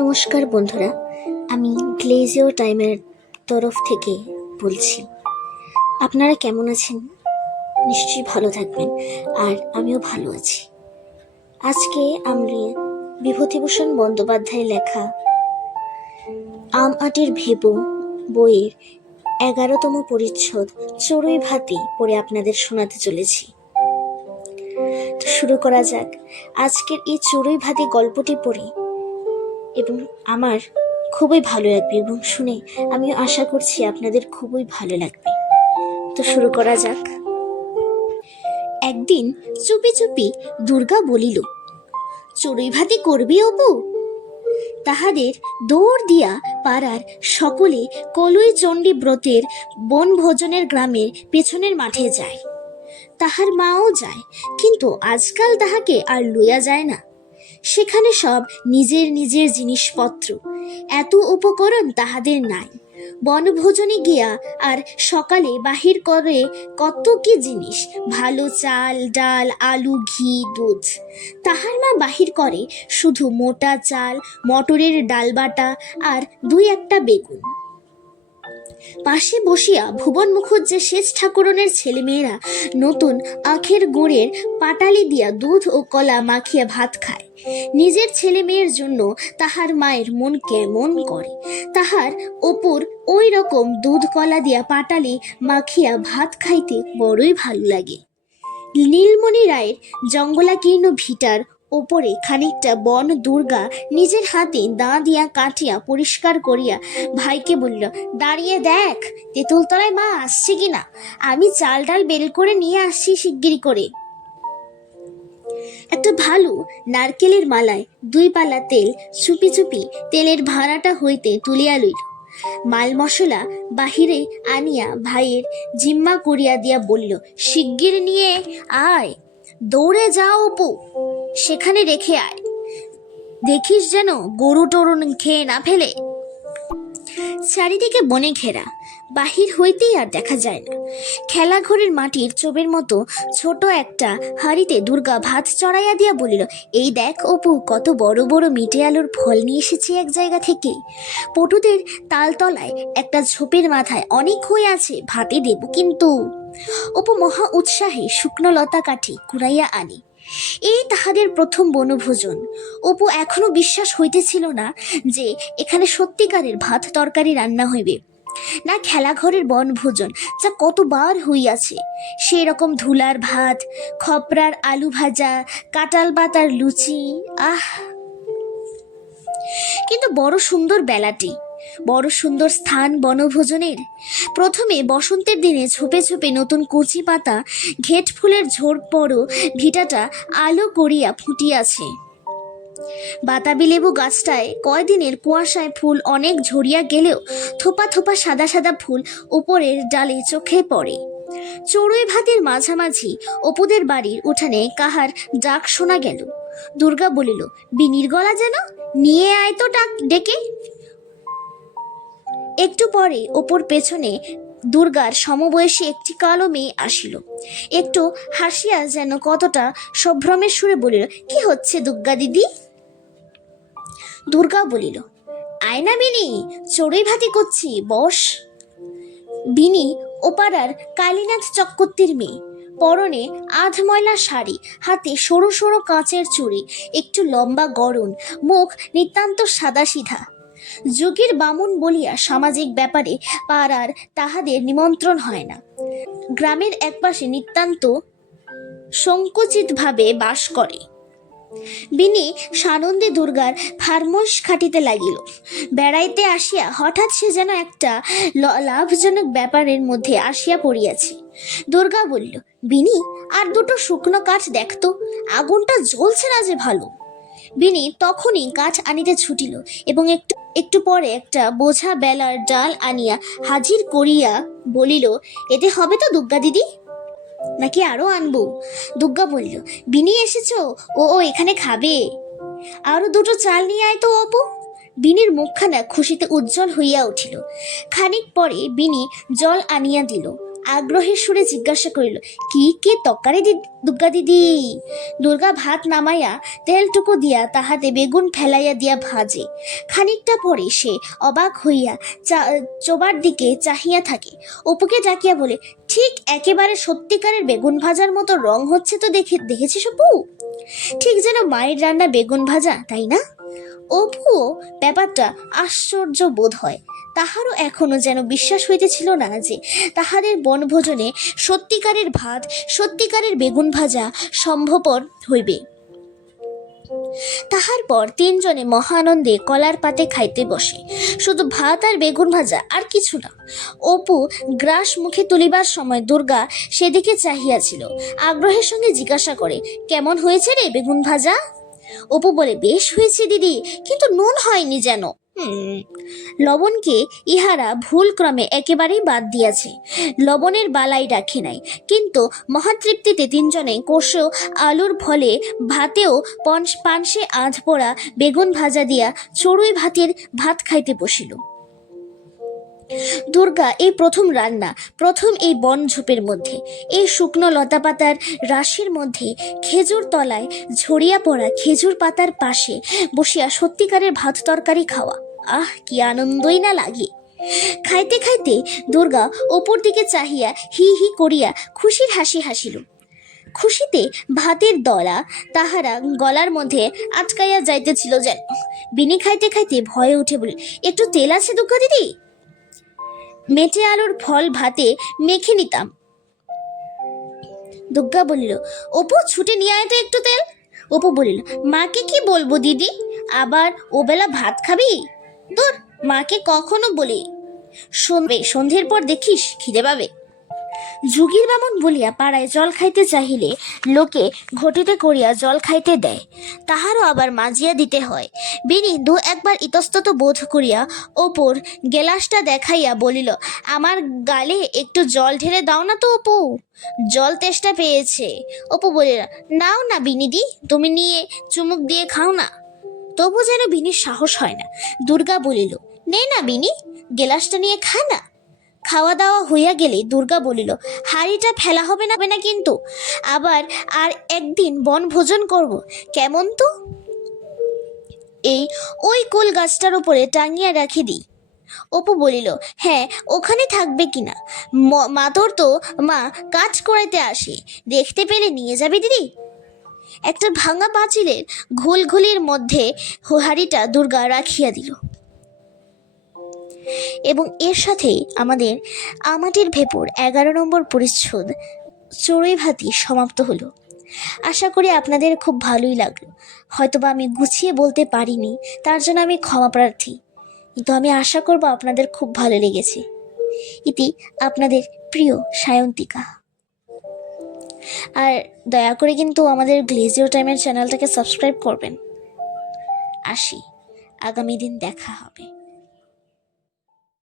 নমস্কার বন্ধুরা, আমি গ্লেজিও টাইমের তরফ থেকে বলছি। আপনারা কেমন আছেন? নিশ্চয়ই ভালো থাকবেন, আর আমিও ভালো আছি। আজকে আমরা বিভূতিভূষণ বন্দ্যোপাধ্যায় লেখা আম আটির ভেবো বইয়ের 11তম পরিচ্ছদ চড়ুই ভাতি পড়ে আপনাদের শোনাতে চলেছি। তো শুরু করা যাক আজকের এই চড়ুই ভাতি গল্পটি পড়ে, এবং আমার খুবই ভালো লাগবে এবং শুনে আমিও আশা করছি আপনাদের খুবই ভালো লাগবে। তো শুরু করা যাক। একদিন চুপি চুপি দুর্গা বলিল, চড়ুই ভাতি করবি অপু? তাহাদের দৌড় দিয়া পাড়ার সকলে কলুই চণ্ডী ব্রতের বনভোজনের গ্রামের পেছনের মাঠে যায়। তাহার মাও যায়, কিন্তু আজকাল তাহাকে আর লইয়া যায় না। সেখানে সব নিজের নিজের জিনিসপত্র, এত উপকরণ তাহাদের নাই। বনভোজনে গিয়া আর সকালে বাহির করে কত কি জিনিস, ভালো চাল ডাল আলু ঘি দুধ। তাহার মা বাহির করে শুধু মোটা চাল, মটরের ডালবাটা আর দুই একটা বেগুন। পাশে বসিয়া ভুবন মুখুজ্জে সেচ ঠাকুরনের ছেলেমেয়েরা নতুন আখের গুড়ের পাটালি দিয়া দুধ ও কলা মাখিয়া ভাত খায়। নিজের ছেলে মেয়ের জন্য তাহার মায়ের মন কেমন করে। তাহার অপুর ওই রকম দুধ কলা দিয়া পাটালি মাখিয়া ভাত খাইতে বড়ই ভালো লাগে। নীলমণি রায়ের জঙ্গলাকীর্ণ ভিটার ওপরে খানিকটা বন দুর্গা নিজের হাতে দা দিয়া কাটিয়া পরিষ্কার করিয়া ভাইকে বলল, দাঁড়িয়ে দেখ তেঁতুলতলায় মা আসছে কিনা, আমি চাল ডাল বেল করে নিয়ে আসছি শিগগিরি করে। একটা ভালো নারকেলের মালায় 2 পালা তেল চুপি চুপি তেলের ভাড়াটা হইতে তুলিয়া লইল। মাল মশলা বাহিরে আনিয়া ভাইয়ের জিম্মা করিয়া দিয়া বলল, শিগগির নিয়ে আয়, দৌড়ে যাও অপু, সেখানে রেখে আয়, দেখিস যেন গরু টরুন খেয়ে না ফেলে। চারিদিকে বনে ঘেরা, বাহির হইতেই আর দেখা যায় না। খেলাঘরের মাটির চোবের মতো ছোট একটা হাঁড়িতে দুর্গা ভাত চড়াইয়া দিয়া বলিল, এই দেখ অপু, কত বড় বড় মিঠে আলুর ফল নিয়ে এসেছি এক জায়গা থেকে। পটুদের তালতলায় একটা ঝোপের মাথায় অনেক হয়ে আছে, ভাতে দেব কিন্তু। অপু মহা উৎসাহে শুকনো লতা কাঠি কুড়াইয়া আনে। এই তাহাদের প্রথম বনভোজন। অপু এখনো বিশ্বাস হইতেছিল না যে এখানে সত্যিকারের ভাত তরকারি রান্না হইবে, না খেলাঘরের বনভোজন যা কতবার হইয়াছে। সেই রকম ধুলার ভাত, খপরার আলু ভাজা, কাঁঠাল পাতার লুচি, আহ! কিন্তু বড় সুন্দর বেলাটি, বড় সুন্দর স্থান বনভোজনের। প্রথমে বসন্তের দিনে ঝোপে ঝোপে নতুন কচি পাতা, ঘেট ফুলের ঝোড় বড় ভিটাটা আলো করিয়া ফুটিয়াছে। বাতাবি লেবু গাছটায় কয়দিনের কুয়াশায় ফুল অনেক ঝরিয়া গেলেও থোপা থোপা সাদা সাদা ফুল উপরের ডালে চোখে পড়ে। চড়ুই ভাতের মাঝামাঝি অপুদের বাড়ির উঠানে কাহার ডাক শোনা গেল। দুর্গা বলিল, বিনির গলা যেন, নিয়ে আয় তো ডেকে। একটু পরে অপুর পেছনে দুর্গার সমবয়সী একটি কালো মেয়ে আসিল। একটু হাসিয়া যেন কতটা সম্ভ্রমের সুরে বলিল, কি হচ্ছে দুর্গা দিদি? দুর্গা বলিল, আয়না বিনি, চড়ুই ভাতি করছি, বস। বিনি ওপাড়ার কালীনাথ চক্রবর্তীর মেয়ে, পরনে আধ ময়লা শাড়ি, হাতে সরু সরু কাঁচের চুড়ি, একটু লম্বা গড়ন, মুখ নিতান্ত সাদাসিধা। যোগীর বামুন বলিয়া সামাজিক ব্যাপারে পাড়ার তাহাদের নিমন্ত্রণ হয় না। গ্রামের একপাশে নিতান্ত সংকুচিতভাবে বাস করে। বিনি সানন্দে দুর্গার ফার্মোস খাটিতে লাগিল। বেড়াইতে আসিয়া হঠাৎ সে যেন একটা লাভজনক ব্যাপারের মধ্যে আসিয়া পড়িয়াছে। দুর্গা বলিল, বিনি, আর দুটো শুকনো কাঠ দেখতো, আগুনটা জ্বলছে না যে ভালো। বিনি তখনই কাঠ আনিতে ছুটিল এবং একটু পরে একটা বোঝা বেলার ডাল আনিয়া হাজির করিয়া বলিল, এতে হবে তো দুর্গা দিদি, নাকি আরো আনবো? দুর্গা বলিল, বিনি এসেছ, ও এখানে খাবে, আরো দুটো চাল নিয়ে আয় তো অপু। বিনির মুখখানা খুশিতে উজ্জ্বল হইয়া উঠিল। খানিক পরে বিনি জল আনিয়া দিল। আগ্রহের সুরে জিজ্ঞাসা করিল, কি কি তরকারি দুর্গা দিদি? দুর্গা ভাত নামাইয়া তেলটুকু দিয়া তাহাতে বেগুন ফেলাইয়া দিয়া ভাজে। খানিকটা পরে সে অবাক হইয়া চোবার দিকে চাহিয়া থাকে। অপুকে ডাকিয়া বলে, ঠিক একেবারে সত্যিকারের বেগুন ভাজার মতো রং হচ্ছে তো, দেখেছিস অপু? ঠিক যেন মায়ের রান্না বেগুন ভাজা, তাই না? অপুও ব্যাপারটা আশ্চর্য বোধ হয়। তাহারও এখনো যেন বিশ্বাস হইতেছিল না যে তাহাদের বনভোজনে সত্যিকারের ভাত, সত্যিকারের বেগুন ভাজা সম্ভবপর হইবে। তাহার পর তিনজনে মহানন্দে কলার পাতে খাইতে বসে। শুধু ভাত আর বেগুন ভাজা, আর কিছু না। অপু গ্রাস মুখে তুলিবার সময় দুর্গা সেদিকে চাহিয়াছিল। আগ্রহের সঙ্গে জিজ্ঞাসা করে, কেমন হয়েছে রে বেগুন ভাজা? অপু বলে, বেশ হয়েছে দিদি, কিন্তু নুন হয়নি যেন। লবণকে ইহারা ভুল ক্রমে একেবারেই বাদ দিয়াছে, লবণের বালাই রাখে নাই। কিন্তু মহাতৃপ্তিতে তিনজনে কষেও আলুর ফলে ভাতেও পানসে আধ পোড়া বেগুন ভাজা দিয়া চড়ুই ভাত খাইতে বসিল। দুর্গা এই প্রথম রান্না, প্রথম এই বন ঝোপের মধ্যে, এই শুকনো লতাপাতার রাশির মধ্যে, খেজুর তলায় ঝরিয়া পড়া খেজুর পাতার পাশে বসিয়া সত্যিকারের ভাত তরকারি খাওয়া, আহ কি আনন্দই না লাগে। খাইতে খাইতে দুর্গা অপুর দিকে চাহিয়া হি হি করিয়া খুশির হাসি হাসিল। খুশিতে ভাতের দলা তাহারা গলার মধ্যে আটকাইয়া যাইতেছিল যেন। বিনি খাইতে খাইতে ভয়ে উঠে বলিল, একটু তেল আছে দুর্গা দিদি? মেটে আলুর ফল ভাতে মেখে নিতাম। দুর্গা বলিল, অপু ছুটে নিয়ে আয় তো একটু তেল। অপু বলিল, মাকে কি বলবো দিদি, আবার ওবেলা ভাত খাবি? দূর, মাকে কখনো বলি, সন্ধ্যের পর দেখিস খিদে পাবে। যুগীর বামন বলিয়া পাড়ায় জল খাইতে চাহিলে লোকে ঘটিতে করিয়া জল খাইতে দেয়, তাহারও আবার মাজিয়া দিতে হয়। বিনি দু একবার ইতস্তত বোধ করিয়া অপুর গেলাসটা দেখাইয়া বলিল, আমার গালে একটু জল ঢেলে দাও না তো অপু, জল তেষ্টা পেয়েছে। অপু বলিল, নাও না বিনিদি, তুমি নিয়ে চুমুক দিয়ে খাও না। তবু যেন বিনির সাহস হয় না। দুর্গা বলিল, নে না বিনি, গেলাসটা নিয়ে খা না। খাওয়া দাওয়া হইয়া গেলে দুর্গা বলিল, হাঁড়িটা ফেলা হবে না কিন্তু, আবার আর একদিন বনভোজন করব, কেমন তো? ওই কুল গাছটার উপরে টাঙিয়া রাখি দিই। অপু বলিল, হ্যাঁ, ওখানে থাকবে কিনা, মাতর তো মা কাজ করাইতে আসে, দেখতে পেলে নিয়ে যাবে দিদি। একটা ভাঙা পাঁচিলের ঘুলঘুলির মধ্যে হাঁড়িটা দুর্গা রাখিয়া দিল। এবং এর সাথেই আমাদের আমাটির ভেপর 11 নম্বর পরিচ্ছদ চড়ুই ভাতি সমাপ্ত হলো। আশা করি আপনাদের খুব ভালোই লাগলো। হয়তোবা আমি গুছিয়ে বলতে পারিনি, তার জন্য আমি ক্ষমা প্রার্থী, কিন্তু আমি আশা করব আপনাদের খুব ভালো লেগেছে। ইতি আপনাদের প্রিয় সায়ন্তিকা। আর দয়া করে কিন্তু আমাদের গ্লেজিও টাইমের চ্যানেলটাকে সাবস্ক্রাইব করবেন। আসি, আগামী দিন দেখা হবে।